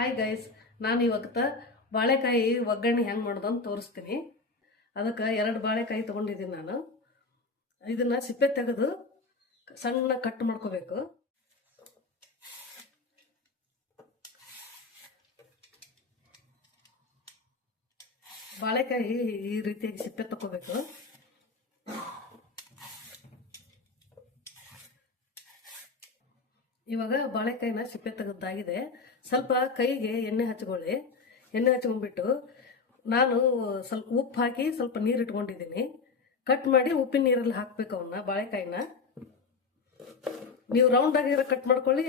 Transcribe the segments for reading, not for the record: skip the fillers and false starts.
Hi guys, ನಾನು ಇವತ್ತು ಬಾಳೆಕಾಯಿ ಒಗ್ಗರಣೆ ಹೆಂಗೆ ಮಾಡೋದು ಅಂತ ತೋರಿಸ್ತೀನಿ. ಅದಕ್ಕೆ 2 ಬಾಳೆಕಾಯಿ ತೊಗೊಂಡಿದ್ದೀನಿ ನಾನು. ಇದನ್ನು ಸಿಪ್ಪೆ ತೆಗೆದು ಸಣ್ಣ ಕಟ್ ಮಾಡ್ಕೋಬೇಕು. ಬಾಳೆಕಾಯಿ ಈ ರೀತಿಯಾಗಿ ಸಿಪ್ಪೆ ತಗೋಬೇಕು. ಇವಾಗ ಬಾಳೆಕಾಯಿನ ಸಿಪ್ಪೆ ತೆಗೆದಾಗಿದೆ. ಸ್ವಲ್ಪ ಕೈಗೆ ಎಣ್ಣೆ ಹಚ್ಕೊಳ್ಳಿ. ಎಣ್ಣೆ ಹಚ್ಕೊಂಡ್ಬಿಟ್ಟು ನಾನು ಸ್ವಲ್ಪ ಉಪ್ಪು ಹಾಕಿ ಸ್ವಲ್ಪ ನೀರು ಇಟ್ಕೊಂಡಿದ್ದೀನಿ. ಕಟ್ ಮಾಡಿ ಉಪ್ಪಿನ ನೀರಲ್ಲಿ ಹಾಕ್ಬೇಕು ಅವನ್ನ ಬಾಳೆಕಾಯಿನ. ನೀವು ರೌಂಡ್ ಆಗಿರೋ ಕಟ್ ಮಾಡ್ಕೊಳ್ಳಿ,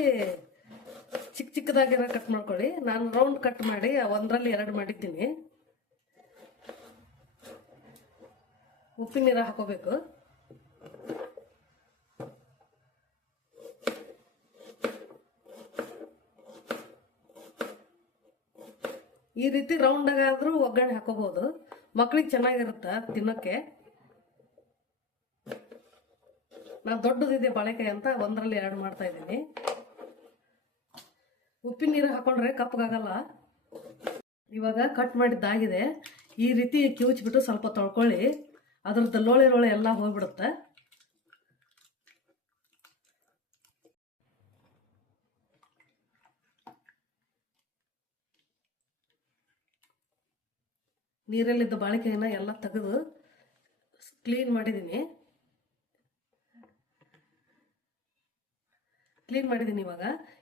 ಚಿಕ್ಕದಾಗಿರೋ ಕಟ್ ಮಾಡ್ಕೊಳ್ಳಿ. ನಾನು ರೌಂಡ್ ಕಟ್ ಮಾಡಿ 1ರಲ್ಲಿ 2 ಮಾಡಿದ್ದೀನಿ. ಉಪ್ಪಿನ ನೀರು ಹಾಕೋಬೇಕು. ಈ ರೀತಿ ರೌಂಡ್ ಆಗಾದ್ರೂ ಒಗ್ಗರಣೆ ಹಾಕೋಬಹುದು. ಮಕ್ಳಿಗೆ ಚೆನ್ನಾಗಿರುತ್ತ ತಿನ್ನೋಕ್ಕೆ. ನಾನು ದೊಡ್ಡದಿದೆ ಬಾಳೆಕಾಯಿ ಅಂತ 1ರಲ್ಲಿ 2 ಮಾಡ್ತಾ ಇದ್ದೀನಿ. ಉಪ್ಪಿನ ನೀರು ಹಾಕೊಂಡ್ರೆ ಕಪ್ಪಗಾಗಲ್ಲ. ಇವಾಗ ಕಟ್ ಮಾಡಿದ್ದಾಗಿದೆ. ಈ ರೀತಿ ಕಿವುಚ್ಬಿಟ್ಟು ಸ್ವಲ್ಪ ತೊಳ್ಕೊಳ್ಳಿ. ಅದ್ರದ್ದು ಲೋಳೆ ಎಲ್ಲ ಹೋಗ್ಬಿಡುತ್ತೆ. ನೀರಲ್ಲಿದ್ದ ಬಾಳೆಕಾಯಿನ ಎಲ್ಲ ತೆಗೆದು ಕ್ಲೀನ್ ಮಾಡಿದ್ದೀನಿ.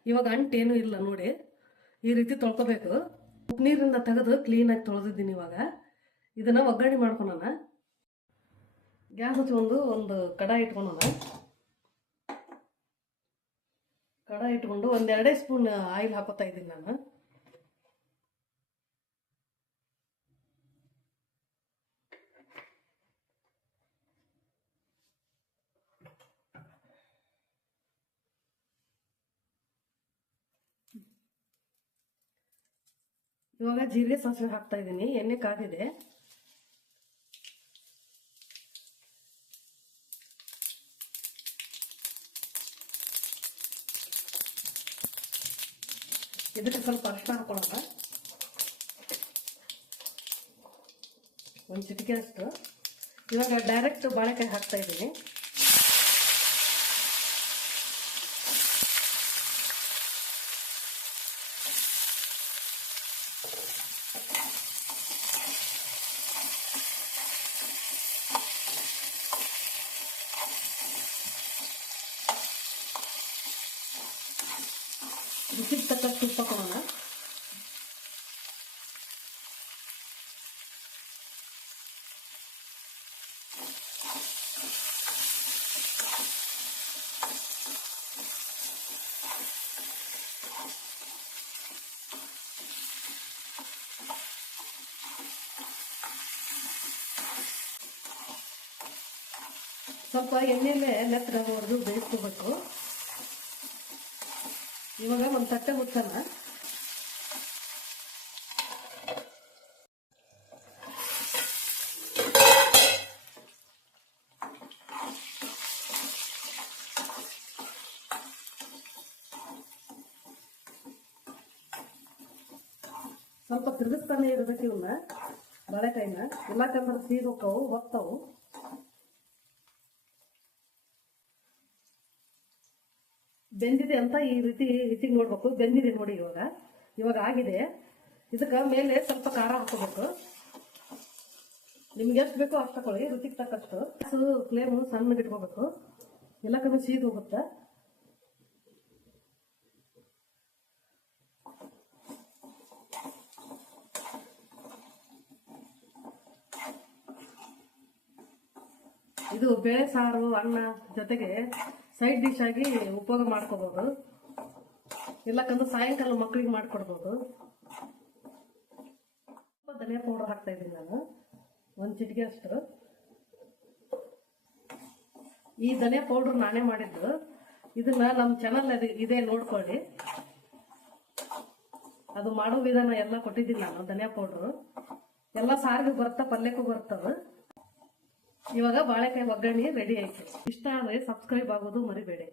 ಇವಾಗ ಅಂಟೇನು ಇಲ್ಲ ನೋಡಿ. ಈ ರೀತಿ ತೊಳ್ಕೊಬೇಕು. ಉಪ್ಪು ನೀರಿಂದ ತೆಗೆದು ಕ್ಲೀನಾಗಿ ತೊಳೆದಿದ್ದೀನಿ. ಇವಾಗ ಇದನ್ನ ಒಗ್ಗರಣೆ ಮಾಡ್ಕೊಳೋಣ. ಗ್ಯಾಸ್ ಹಚ್ಕೊಂಡು ಒಂದು ಕಡಾಯಿ ಇಟ್ಕೊಳ್ಳೋಣ. ಕಡಾಯಿ ಇಟ್ಕೊಂಡು 1-2 ಸ್ಪೂನ್ ಆಯಿಲ್ ಹಾಕೋತಾ ಇದ್ದೀನಿ ನಾನು. ಇವಾಗ ಜೀರಿಗೆ ಸಾಸಿವೆ ಹಾಕ್ತಾ ಇದ್ದೀನಿ. ಎಣ್ಣೆ ಕಾದಿದೆ. ಇದಕ್ಕೆ ಸ್ವಲ್ಪ ಅರಿಶಿನ ಹಾಕೊಳ್ಳೋಣ, ಒಂದು ಚಿಟಿಕೆ ಅಷ್ಟು. ಇವಾಗ ಡೈರೆಕ್ಟ್ ಬಾಳೆಕಾಯಿ ಹಾಕ್ತಾ ಇದ್ದೀನಿ. ರುಚಿಗೆ ತಕ್ಕಷ್ಟು ಉಪ್ಪು ಹಾಕೋಣ. ಸ್ವಲ್ಪ ಎಣ್ಣೆಲೆ ನೆತ್ತರವರೆಗೂ ಬೇಯಿಸ್ಕೋಬೇಕು. ಇವಾಗ ಒಂದು ತಟ್ಟೆ ಮುಚ್ಚೋಣ. ಸ್ವಲ್ಪ ತಿರುಗಿಸ್ತಾನೆ ಇರಬೇಕು ಇವನ್ನ, ಬಾಳೆಕಾಯಿನ. ಇಲ್ಲಾಕಂದ್ರೆ ಸೀದೋಕ್ಕವು ಹೋಗ್ತಾವು. ಬೆಂದಿದೆ ಅಂತ ಈ ರೀತಿ ರುಚಿಗೆ ನೋಡ್ಬೇಕು. ಬೆಂದಿದೆ ನೋಡಿ. ಇವಾಗ ಆಗಿದೆ. ಇದಕ್ಕೆ ಮೇಲೆ ಸ್ವಲ್ಪ ಖಾರ ಹಾಕೋಬೇಕು. ನಿಮ್ಗೆ ಎಷ್ಟು ಬೇಕೋ ಅಷ್ಟು ಹಾಕೊಳ್ಳಿ, ರುಚಿಗೆ ತಕ್ಕಷ್ಟು. ಫ್ಲೇಮು ಸಣ್ಣಗೆ ಇಟ್ಕೋಬೇಕು, ಎಲ್ಲಕ್ಕೂ ಸೀದ್ ಹೋಗುತ್ತೆ. ಇದು ಬೇಳೆ ಸಾರು ಅನ್ನ ಜೊತೆಗೆ ಸೈಡ್ ಡಿಶ್ ಆಗಿ ಉಪಯೋಗ ಮಾಡ್ಕೋಬಹುದು. ಇಲ್ಲಕ್ಕಂದ್ರೆ ಸಾಯಂಕಾಲ ಮಕ್ಕಳಿಗೆ ಮಾಡ್ಕೊಡ್ಬೋದು. ಧನಿಯಾ ಪೌಡರ್ ಹಾಕ್ತಾ ಇದ್ದೀನಿ ನಾನು, ಒಂದು ಚಿಟಿಕೆ ಅಷ್ಟು. ಈ ಧನಿಯಾ ಪೌಡರ್ ನಾನೇ ಮಾಡಿದ್ದು. ಇದನ್ನ ನಮ್ಮ ಚಾನಲ್ ಇದೆ, ನೋಡ್ಕೊಳ್ಳಿ. ಅದು ಮಾಡೋ ವಿಧಾನ ಎಲ್ಲ ಕೊಟ್ಟಿದ್ದೀನಿ ನಾನು. ಧನಿಯಾ ಪೌಡ್ರು ಎಲ್ಲ ಸಾರಿಗೆ ಬರುತ್ತಾ, ಪಲ್ಯಕ್ಕೂ ಬರ್ತದ. ಇವಾಗ ಬಾಳೆಕಾಯಿ ಒಗ್ಗರಣೆ ರೆಡಿ ಆಯ್ತು. ಇಷ್ಟ ಆದರೆ ಸಬ್ಸ್ಕ್ರೈಬ್ ಆಗೋದು ಮರಿಬೇಡಿ.